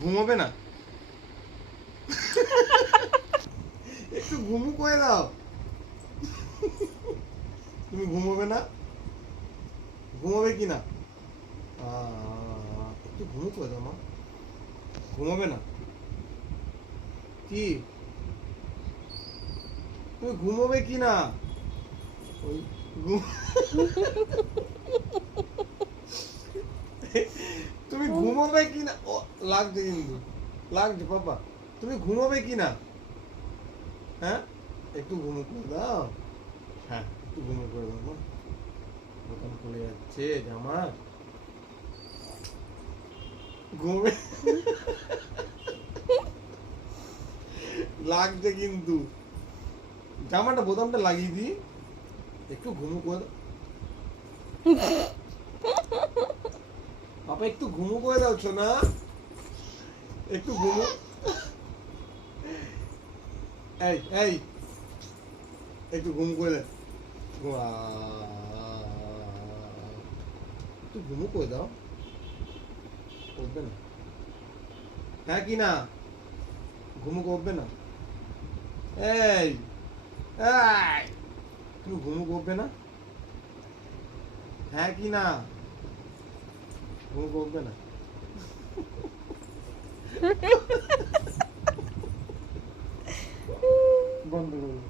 ঘুমোবে না? একটু ঘুমু করে দাও। তুমি ঘুমোবে না? ঘুমোবে কি না? একটু ঘুমু করে দাও মা। ঘুমোবে না? কি তুমি ঘুমোবে কি না? ওই তুমি ঘুমোবে কি না? ও লাগছে কিন্তু, লাগছে পাপা। তুমি ঘুমোবে কি না? হ্যাঁ, একটু ঘুমু করে দাও। হ্যাঁ, একটু ঘুমু করে দাও মা। বোতাম খুলে যাচ্ছে জামার। ঘুমে লাগছে কিন্তু, জামাটা বোতামটা লাগিয়ে দিই। একটু ঘুমু করে দাও পাপা, একটু ঘুমু করে দাও সোনা। একটু ঘুমু। এই এই একটু ঘুম করে দে। একটু ঘুমু করে দাও। করবে না? হ্যাঁ কি না? ঘুমু করবে না? এই এই তুমি ঘুমু করবে না? হ্যাঁ কি না? ঘুমু করবে না? বন্ধ করো।